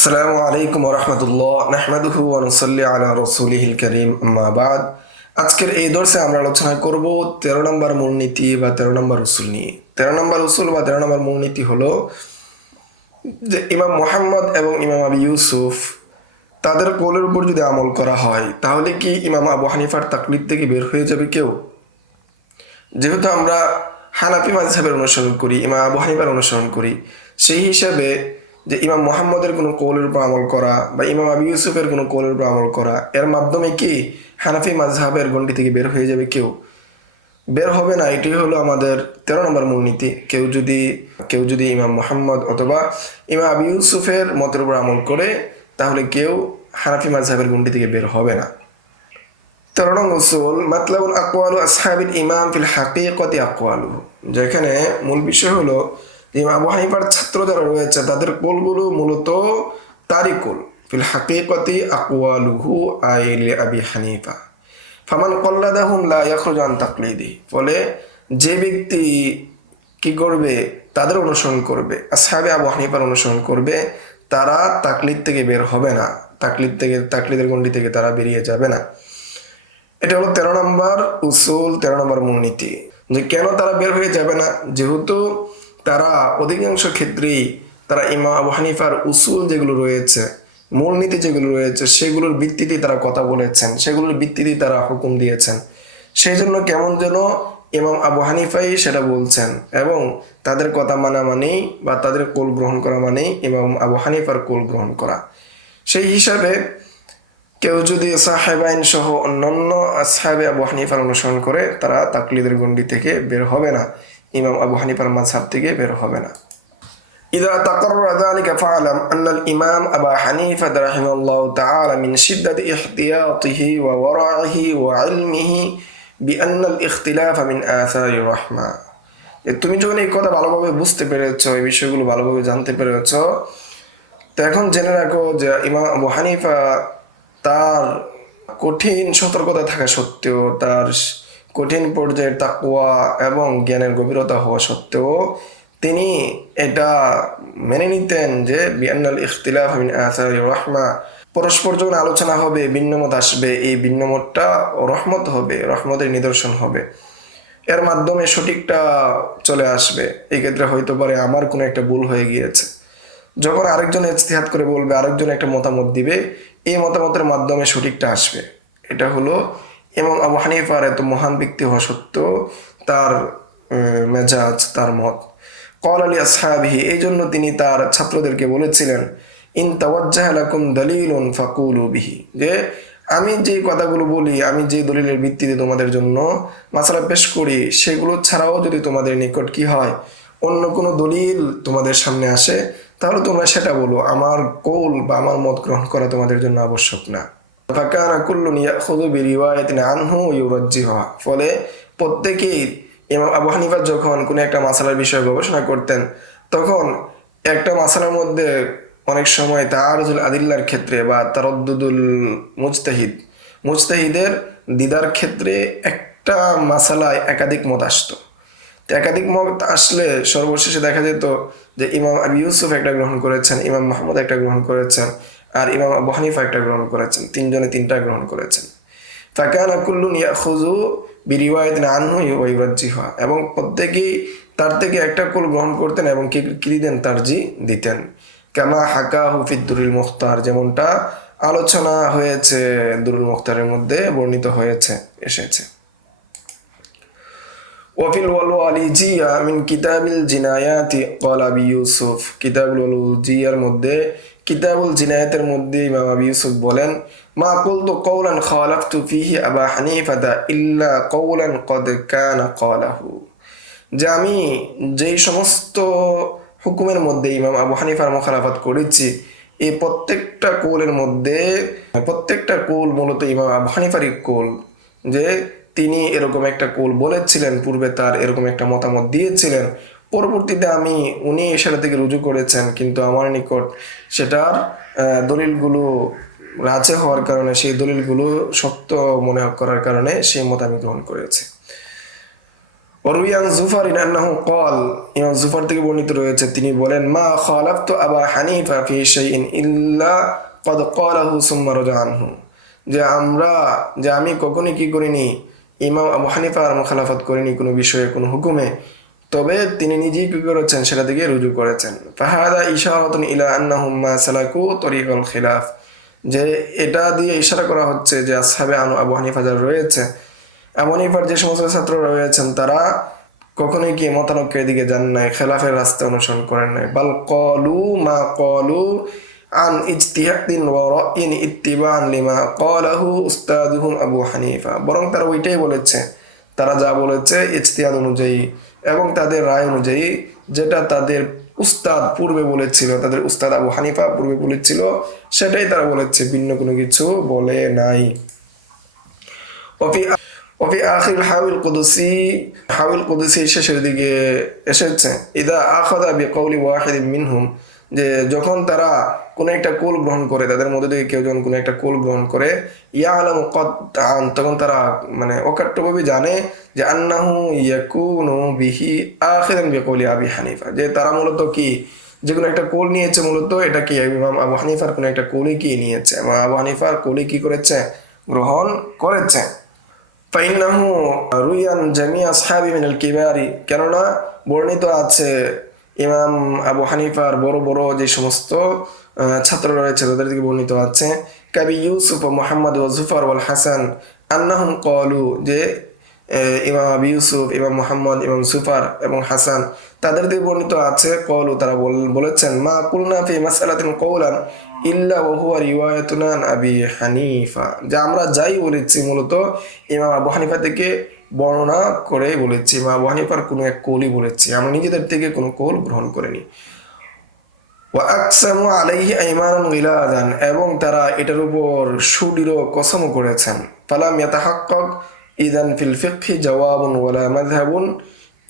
আসসালামু আলাইকুম রহমতুল্লাহ নাহমাদুহু ওয়া নুসাল্লি আলা রাসূলিহিল কারীম আম্মা বাদ। আজকের এই দর্সে আমরা আলোচনা করব 13 নম্বর মূলনীতি বা 13 নম্বর উসুল নিয়ে। 13 নম্বর উসুল বা 13 নম্বর মূলনীতি হলো যে ইমাম মুহাম্মদ এবং ইমাম আবু ইউসুফ তাদের কওলের উপর যদি আমল করা হয় তাহলে কি ইমাম আবু হানিফার তাকলিদ থেকে বের হয়ে যাবে কেউ? যেহেতু আমরা হানাফি মাযহাবের অনুসরণ করি, ইমাম আবু হানিফার অনুসরণ করি, সেই হিসাবে যে ইমাম মুহাম্মদের কোনো কওলের উপর আমল করা বা ইমাম আবু ইউসুফের কোনো কওলের উপর আমল করা, এর মাধ্যমে কি হানাফি মাযহাবের গণ্ডি থেকে বের হয়ে যাবে কেউ? বের হবে না। এটি হলো আমাদের 13 নম্বর মূলনীতি। কেউ যদি ইমাম মুহাম্মদ অথবা ইমাম আবু ইউসুফের মতের উপর আমল করে তাহলে কেউ হানাফি মাযহাবের গণ্ডি থেকে বের হবে না। 13 নং উসুল মাতলাবুল আকওয়ালু আসহাবিল ইমাম ফিল হাকিকতি আকওয়ালুহু। যেখানে মূল বিষয় হলো ইমাম আবু হানিফার ছাত্র যারা রয়েছে তাদের কওলগুলো মূলত তারই কওল। ফিল হাকিকতি আকওয়ালুহু আইলি আবি হানিফা ফামান কল্লাদাহুম লা ইয়াখরুজু আন তাকলিদি। ফলে যে ব্যক্তি কি করবে, তাদের অনুসরণ করবে, আসহাবে আবু হানিফার অনুসরণ করবে, তারা তাকলিদ থেকে বের হবে না, তাকলিদের গণ্ডি থেকে তারা বেরিয়ে যাবে না। এটা হলো 13 নম্বর উসুল, 13 নম্বর মূলনীতি। যে কেন তারা বের হয়ে যাবে না? যেহেতু তারা অধিকাংশ ক্ষেত্রেই তারা ইমাম আবু হানিফার উসুল যেগুলো রয়েছে, মূলনীতি যেগুলো রয়েছে, সেগুলোর ভিত্তিতে তারা কথা বলেছেন, সেগুলোর ভিত্তিতে তারা হুকুম দিয়েছেন। সেই জন্য কেমন যেন ইমাম আবু হানিফাই সেটা বলছেন এবং তাদের কথা মানা মানেই বা তাদের কোল গ্রহণ করা মানেই ইমাম আবু হানিফার কোল গ্রহণ করা। সেই হিসাবে কেউ যদি সাহেবাইন সহ অন্যান্য আসহাবে আবু হানিফার অনুসরণ করে তারা তাকলিদের গণ্ডি থেকে বের হবে না, ইমাম আবু হানিফার মাযহাব থেকে বের হবে না। ইযা তাকাররারা যালিকা ফা'লাম আন্নাল ইমাম আবু হানিফা রাহিমাহুল্লাহু তাআলা মিন শিদ্দাতি ইহতিয়াতিহি ওয়া ওয়ারা'iহি ওয়া ইলমিহি বিআন্নাল ইখতিলাফা মিন আসারির রাহমা। তুমি যখন এই কথা ভালোভাবে বুঝতে পেরেছো, এই বিষয়গুলো ভালোভাবে জানতে পেরেছো, তো এখন জেনে রাখো যে ইমাম আবু হানিফা তার কঠিন সতর্কতা থাকা সত্ত্বেও, তার কঠিন পর্যায়ের তাকওয়া এবং জ্ঞানের গভীরতা হওয়া সত্ত্বেও তিনি এটা মেনে নিতেন যে বিআন্নাল ইখতিলাফ মিন আসারির রাহমা, পরস্পর যখন আলোচনা হবে, ভিন্নমত আসবে, এই ভিন্নমতটা রহমত হবে, রহমতের নিদর্শন হবে, এর মাধ্যমে সঠিকটা চলে আসবে। এই ক্ষেত্রে হয়তো পারে আমার কোনো একটা ভুল হয়ে গিয়েছে, যখন আরেকজন ইজতিহাদ করে বলবে, আরেকজন একটা মতামত দিবে, এই মতামতের মাধ্যমে সঠিকটা আসবে। এটা হলো ইমাম আবু হানিফার এত মহান ব্যক্তি হওয়া সত্ত্বেও তার মেজাজ, তার মত। ক্বালা লি আসহাবিহি, এই জন্য তিনি তার ছাত্রদেরকে বলেছিলেন, ইন তাওয়াজ্জাহা লাকুম দালিলুন ফাকুলু বিহি, যে আমি যে কথাগুলো বলি, আমি যে দলিলের ভিত্তিতে তোমাদের জন্য মাসআলা পেশ করি, সেগুলো ছাড়াও যদি তোমাদের নিকট কি হয়, অন্য কোনো দলিল তোমাদের সামনে আসে, তাহলে তোমরা সেটা বলো, আমার কওল বা আমার মত গ্রহণ করা তোমাদের জন্য আবশ্যক না। ফাকানা কুল্লুন ইয়াখুযু বিরিওয়ায়াতিন আনহু ইউরাজ্জিহুহা। ফলে প্রত্যেকেই ইমাম আবু হানিফা যখন কোনো একটা মাসালার বিষয়ে গবেষণা করতেন, তখন একটা মাসালার মধ্যে অনেক সময় তাআরুজুল আদিল্লার ক্ষেত্রে বা তারাদ্দুদুল মুজতাহিদের দ্বিধার ক্ষেত্রে একটা মাসালায় একাধিক মত আসতো। একাধিক মত আসলে সর্বশেষে দেখা যেত যে ইমাম আবু ইউসুফ একটা গ্রহণ করেছেন, ইমাম মুহাম্মদ একটা গ্রহণ করেছেন, আর ইমাম আবু হানিফা একটা গ্রহণ করেছেন, তিনজনে তিনটা গ্রহণ করেছেন। ফাকানা কুল্লুন ইয়াখুযু বিরিওয়ায়াতিন আনহু ওয়া ইউরাজ্জিহুহা, এবং প্রত্যেকেই তার থেকে একটা কওল গ্রহণ করতেন এবং কি দিতেন, তারজিহ দিতেন। কামা হাকাহু ফিদ দুরুল মুখতার, যেমনটা আলোচনা হয়েছে দুরুল মুখতারের মধ্যে বর্ণিত হয়েছে, এসেছে। ওয়াফিল ওয়ালওয়ালিজিয়া মিন কিতাবিল জিনায়াতি ক্বালা আবু ইউসুফ, কিতাবুল ওয়ালওয়ালিজিয়ার মধ্যে, কিতাবুল জিনায়াতের মধ্যে ইমাম আবু ইউসুফ বলেন, মা কুলতু কওলান খালাফতু ফিহি আবা হানিফাতা ইল্লা কওলান ক্বাদ কানা ক্বালাহু, যে আমি যেই সমস্ত হুকুমের মধ্যে ইমাম আবু হানিফার মুখালাফাত করেছি, এই প্রত্যেকটা কওলের মধ্যে, প্রত্যেকটা কওল মূলত ইমাম আবু হানিফারই কওল, যে তিনি এরকম একটা কওল বলেছিলেন, পূর্বে তার এরকম একটা মতামত দিয়েছিলেন, পরবর্তীতে উনি সেটা থেকে রুজু করেছেন, কিন্তু আমার নিকট সেটার দলিলগুলো রাজে হওয়ার কারণে, সেই দলিলগুলো সত্য মনে করার কারণে সেই মত আমি গ্রহণ করেছি। ওরুয়ান জুফারিন আন্নাহু ক্বাল, ইমাম জুফার থেকে বর্ণিত রয়েছে তিনি বলেন, মা খালাফতু আবা হানিফা ফি শাইইন ইল্লা ক্বাদ ক্বালাহু সুম্মা রাজা আনহু, যে আমি কখনোই কি করিনি, ইমাম আবু হানিফার মুখালাফত করিনি কোনো বিষয়ে, কোনো হুকুমে, তবে তিনি নিজেই কি করেছেন সেটা থেকে রুজু করেছেন। ফাহাদা ইশারাতুন ইলা আন্নাহুম মা সালাকু তরিকাল খিলাফ, যে এটা দিয়ে ইশারা করা হচ্ছে যে আসহাবে আবু হানিফা যারা রয়েছে, আবু হানিফার যে সমস্ত ছাত্র রয়েছেন তারা কখনোই কি মতানৈক্যের দিকে যান নাই, খেলাফের রাস্তা অনুসরণ করেন নাই। বাল ক্বালু মা ক্বালু আন ইজতিহাদিন ওয়া রাইন ইত্তিবাআন লিমা ক্বালাহু উস্তাদুহুম আবু হানিফা, বরং তারা ওইটাই বলেছে, তারা যা বলেছে ইজতিহাদ অনুযায়ী এবং তাদের রায় অনুযায়ী, যেটা তাদের উস্তাদ পূর্বে বলেছিল, তাদের উস্তাদ আবু হানিফা পূর্বে বলেছিল, সেটাই তারা বলেছে, ভিন্ন কোনো কিছু বলে নাই। وفي آخر হাউল কুদসি শেষের দিকে এসেছে, ইদা আখাযা বিকাউলি ওয়াহিদিন মিনহুম, যে যখন তারা কোন একটা কুল গ্রহণ করে, তাদের মধ্যে থেকে কেউ যখন কোন একটা কুল গ্রহণ করে, ইয়ালামু কাতআন, তখন তারা মানে অকাট্যভাবে জানে যে আন্নাহু ইয়াকুনু বিহি আখিরান বিকাউলি আবি হানিফা, যে তারা মূলত কি যে কোনো একটা কোল নিয়েছে, মূলত এটা কি ইমাম আবু হানিফার কোন একটা কোলই কি নিয়েছে, আবু হানিফার কোলই কি করেছে, গ্রহণ করেছে। ফাইন্নাহু রুয়ান জামি আসহাবি মিনাল কিবারি, কেননা বর্ণিত আছে ইমাম আবু হানিফার বড় বড় যে সমস্ত ছাত্র রয়েছে তাদের দিকে বর্ণিত আছে, কাবি ইউসুফ ও মুহাম্মদ ওয়া জুফার ওয়াল হাসান আন্নাহুম ক্বালু, যে ইমাম আবু ইউসুফ, ইমাম মুহাম্মদ, ইমাম সুফার এবং হাসান তাদের দিকে বর্ণিত আছে, ক্বালু তারা বলেছেন, মা কুলনা ফি মাসআলাতিন কওলান ইল্লা ওয়া হুয়া রিওয়ায়াতুনা আন আবি হানিফা, যে আমরা যাই বলেছি মূলত ইমাম আবু হানিফা থেকে বর্ণনা করে বলেছি, ইমাম আবু হানিফার কোনো এক কৌলই বলেছি, আমরা নিজেদের থেকে কোনো কৌল গ্রহণ করিনি। ওয়া আকসামু আলাইহি আইমানান গিলাযান, এবং তারা এটার উপর সুদৃঢ় কসম করেছেন। ফালাম ইয়াতাহাক্কাক ইযান ফিল ফিকহি জাওয়াবুন ওয়ালা মাযহাবুন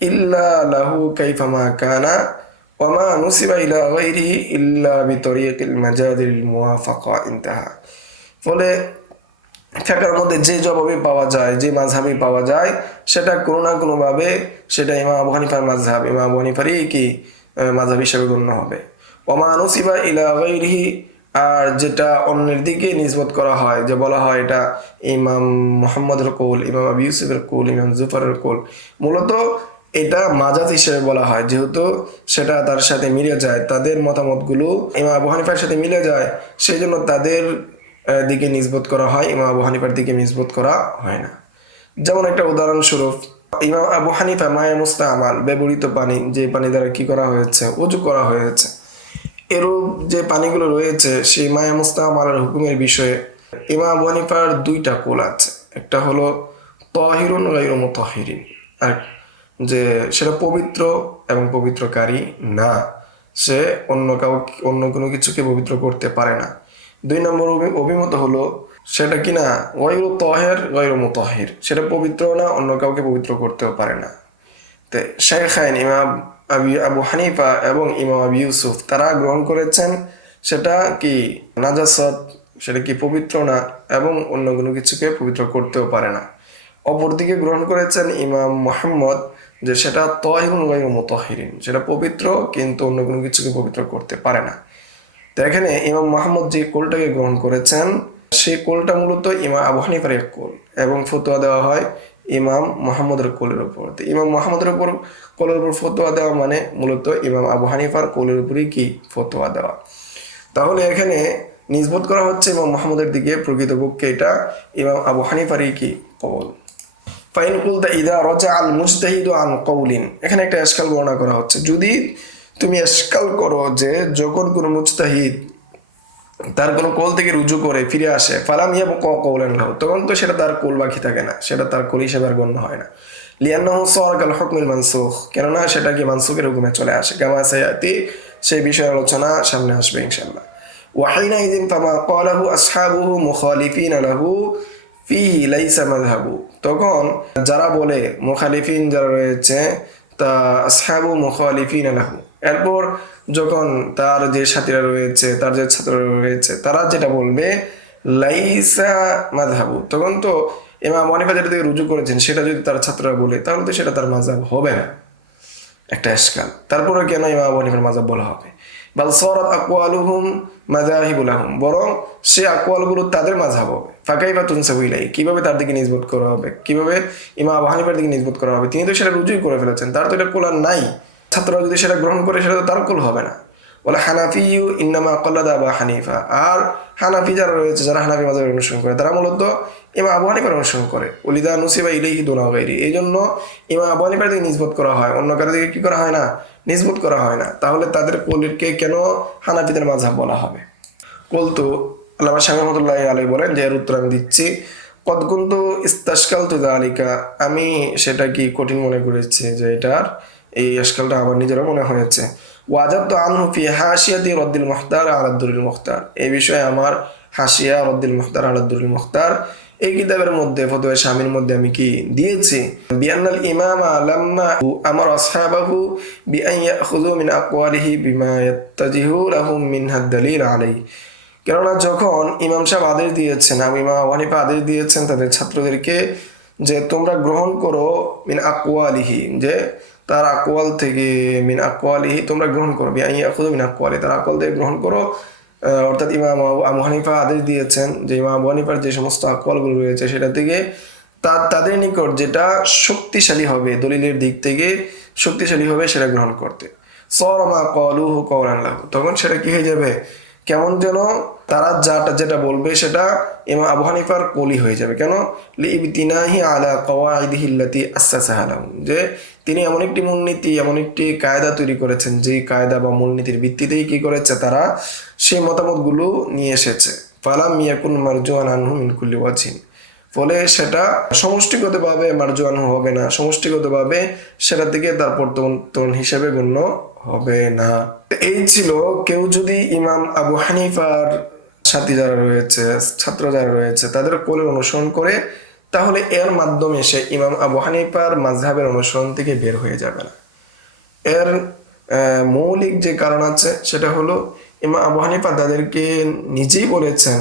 ইল্লা লাহু কাইফামা কানা ওয়া মা নুসিবা ইলা গায়রিহি ইল্লা বিতরিকিল মাজাদিল মুওয়াফাকা, ইনতাহা। ফলে ফিকহের মধ্যে যে জবাবই পাওয়া যায়, যে মাযহাবই পাওয়া যায়, সেটা কোনো না কোনোভাবে সেটা ইমাম আবু হানিফার মাযহাব, ইমাম আবু হানিফারই কি মাযহাব হিসেবে গণ্য হবে। ওমা নুসিবা ইলা গায়রিহি, আর যেটা অন্যের দিকে নিসবত করা হয়, যে বলা হয় এটা ইমাম মুহাম্মদের কৌল, ইমাম আবু ইউসুফের কৌল, ইমাম জুফারের কৌল, মূলত এটা মাজাজ হিসেবে বলা হয়, যেহেতু সেটা তার সাথে মিলে যায়, তাদের মতামতগুলো ইমাম আবু হানিফার সাথে মিলে যায়, সেই জন্য তাদের দিকে নিসবত করা হয়, ইমাম আবু হানিফার দিকে নিসবত করা হয় না। যেমন একটা উদাহরণস্বরূপ, ইমাম আবু হানিফা মায়ে মুস্তামাল, ব্যবহৃত পানি, যে পানি দ্বারা কি করা হয়েছে, ওযু করা হয়েছে, এরূপ যে পানিগুলো রয়েছে সেই মায়ে মুস্তামালের হুকুমের বিষয়ে ইমাম আবু হানিফার দুইটা কৌল আছে। একটা হলো তাহিরুন গায়রু মুতাহহিরিন, আর যে সেটা পবিত্র এবং পবিত্রকারী না, সে অন্য কোনো কিছুকে পবিত্র করতে পারে না। দুই নম্বর অভিমত হলো সেটা কিনা গায়রু তাহির গায়রু মুতাহহির, সেটা পবিত্র না, অন্য কাউকে পবিত্র করতেও পারে না। তো শাইখাইন ইমাম আবু হানিফা এবং ইমাম আবু ইউসুফ তারা গ্রহণ করেছেন সেটা কি নাজাসত, সেটা কি পবিত্র না এবং অন্য কোনো কিছুকে পবিত্র করতেও পারে না। অপরদিকে গ্রহণ করেছেন ইমাম মুহাম্মদ যে সেটা তাহিরুন গায়রু মুতাহহিরিন, সেটা পবিত্র কিন্তু অন্য কোনো কিছুকে পবিত্র করতে পারে না। তো এখানে ইমাম মুহাম্মদ যে কোলটাকে গ্রহণ করেছেন সেই কোলটা মূলত ইমাম আবু হানিফার এক কোল, এবং ফতোয়া দেওয়া হয় ইমাম মুহাম্মদের কোলের উপর। তো ইমাম মুহাম্মদের উপর কোলের উপর ফতোয়া দেওয়া মানে মূলত ইমাম আবু হানিফার কোলের উপরই কি ফতোয়া দেওয়া। তাহলে এখানে নিসবত করা হচ্ছে ইমাম মুহাম্মদের দিকে, প্রকৃতপক্ষে এটা ইমাম আবু হানিফারই কি কওল। ফাইন কুলতা ইদা রাজা আল মুজতাহিদু আন কওলিন, এখানে একটা ইশকাল বর্ণনা করা হচ্ছে, যদি তুমি ইশকাল করো যে যখন কোনো মুজতাহিদ তার কোনো কোল থেকে রুজু করে ফিরে আসে, ফালাম ইয়াবকা কওলান লাহু, তখন তো সেটা তার কোল বাকি থাকে না, সেটা তার কোল হিসেবে আর গণ্য হয় না। লিআন্নাহু সারা কাল হুকমিল মানসুখ, কেননা সেটা কি মানসুখের হুকুমে চলে আসে, কামা সায়াতি, সেই বিষয়ে আলোচনা সামনে আসবে ইনশাআল্লাহ। ওয়া হিনাইযিন ফামা ক্বালাহু আসহাবুহু মুখালিফিন লাহু ফিহি লাইসা মাযহাবু, তখন যারা বলে মুখালিফিন যারা রয়েছে, তা আসহাবু মুখালিফিন লাহু, এরপর যখন তার যে সাথীরা রয়েছে, তার যে ছাত্ররা রয়েছে, তারা যেটা বলবে লাইসা মাযহাবু, তখন তো ইমাম আবু হানিফা যেটা থেকে রুজু করেছেন সেটা যদি তার ছাত্ররা বলে তাহলে তো সেটা তার মাযহাব হবে না, একটা ইশকাল। তারপরে কেন ইমাম আবু হানিফার মাযহাব বলা হবে? বাল সারাত আকওয়ালুহুম মাযাহিবু লাহুম, বরং সে আকওয়ালগুলো তাদের মাযহাব হবে। ফাকাইফা তুনসাবু ইলাইহি, কিভাবে তার দিকে নিসবত করা হবে, কিভাবে ইমাম আবু হানিফার দিকে নিসবত করা হবে? তিনি তো সেটা রুজুই করে ফেলেছেন, তার তো এটা কোরআন নাই। ছাত্ররা যদি সেটা গ্রহণ করে সেটা তো তার কুল হবে না। বলে হানাফিয়ু ইন্নামা কাল্লাদা আবু হানিফা, আর হানাফি যারা রয়েছে, যারা হানাফি মাযহাবের অনুসরণ করে, তারা মূলত ইমাম আবু হানিফার অনুসরণ করে। ওলিদা নুসিবা ইলাইহি দুনা গায়রি, এই জন্য ইমাম আবু হানিফার দিকে নিসবত করা হয়, অন্য কারো দিকে কি করা হয় না? নিসবত করা হয় না। তাহলে তাদের কৌলকে কেন হানাফিদের মাযহাব বলা হবে? কলতু আল্লামা শামী রহমাতুল্লাহি আলাইহি বলেন যে এর উত্তর আমি দিচ্ছি। কদ কুনতু ইস্তাশকালতু যালিকা, আমি সেটা কি কঠিন মনে করেছি, যে এটার এই ইশকালটা আমার নিজেরও মনে হয়েছে। ওয়াজাবতু আনহু ফি হাশিয়াতি রদ্দিল মুখতার আলা দুরুল মুখতার, এই বিষয়ে আমার হাশিয়া রদ্দিল মুখতার আলা দুরুল মুখতার এই কিতাবের মধ্যে, ফতোয়া শামীর মধ্যে আমি কি দিয়েছি, বিআন্নাল ইমামা লাম্মা আমার আসহাবাহু বিআন ইয়াখুযু মিন আকওয়ালিহি বিমা ইয়াত্তাজিহু লাহুম মিনহা দালিল আলাইহি। কেননা যখন ইমাম সাহেব আদেশ দিয়েছেন, ইমাম আবু হানিফা আদেশ দিয়েছেন তাদের ছাত্রদেরকে যে তোমরা গ্রহণ করো মিন আকওয়ালিহি, যে তার আকওয়াল থেকে, মিন আকওয়ালিহি তোমরা গ্রহণ করো, বিআন ইয়াখুযু মিন আকওয়ালিহি তার আকওয়াল থেকে গ্রহণ করো। অর্থাৎ ইমাম আবু হানিফা আদেশ দিয়েছেন যে ইমাম আবু হানিফার যে সমস্ত আকওয়ালগুলো রয়েছে সেটা থেকে তাদের নিকট যেটা শক্তিশালী হবে, দলিলের দিক থেকে শক্তিশালী হবে সেটা গ্রহণ করতে। সারা মা ক্বালুহু কওলান লাহু, তখন সেটা কি হয়ে যাবে, কেমন যেন তারা যেটা বলবে সেটা ইমাম আবু হানিফার কলি হয়ে যাবে। কেন? লিইবতিনাহি আলা কওয়াইদিহি আল্লাতী আসসাসাহা লাহু, যে তিনি এমন একটি মূলনীতি, এমন একটি কায়দা তৈরি করেছেন, যে কায়দা বা মূলনীতির ভিত্তিতেই কি করেছে তারা সেই মতামতগুলো নিয়ে এসেছে। ফালাম ইয়াকুন মারজুআন আনহু মিন কুল্লি ওয়াজহিন, ফলে সেটা সমষ্টিগতভাবে মারজুআন হবে না, সমষ্টিগতভাবে সেটা থেকে তার পরিবর্তন হিসেবে গণ্য হবে না। এই ছিল, কেউ যদি ইমাম আবু হানিফার সাথী যারা রয়েছে, ছাত্র যারা রয়েছে তাদের কোলের অনুসরণ করে, তাহলে এর মাধ্যমে সে ইমাম আবু হানিফার মাযহাবের অনুসরণ থেকে বের হয়ে যাবে না। এর মৌলিক যে কারণ আছে সেটা হলো ইমাম আবু হানিফা তাদেরকে নিজেই বলেছেন,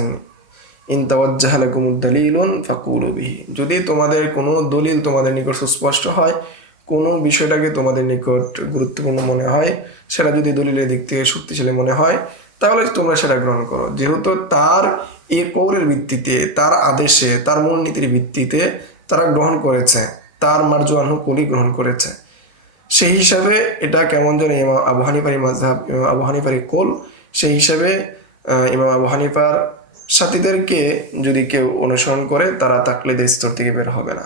ইন তাওয়াজ্জাহা লাকুমুদ দালিলুন ফাকুলু বিহি, যদি তোমাদের কোনো দলিল তোমাদের নিকট সুস্পষ্ট হয়, কোনো বিষয়টাকে তোমাদের নিকট গুরুত্বপূর্ণ মনে হয়, সেটা যদি দলিলের দিক থেকে শক্তিশালী মনে হয়, তাহলে তোমরা সেটা গ্রহণ করো। যেহেতু তার এই কৌলের ভিত্তিতে, তার আদেশে, তার মূলনীতির ভিত্তিতে তারা গ্রহণ করেছে, তার মারজুআনহু কলি গ্রহণ করেছে, সেই হিসাবে এটা কেমন যেন ইমাম আবু হানিফার মাযহাব, ইমাম আবু হানিফার কোল, সেই হিসাবে ইমাম আবু হানিফার সাথীদেরকে যদি কেউ অনুসরণ করে তারা তাকলিদের স্তর থেকে বের হবে না।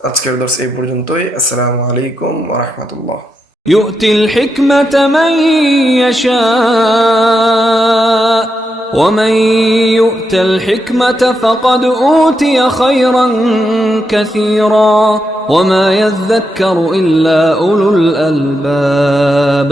আজকের দর্শ এই পর্যন্তই। আসসালামু আলাইকুম ওয়া রাহমাতুল্লাহ। يؤتي الحكمة من يشاء ومن يؤت الحكمة فقد أوتي خيرا كثيرا وما يذكر إلا أولو الألباب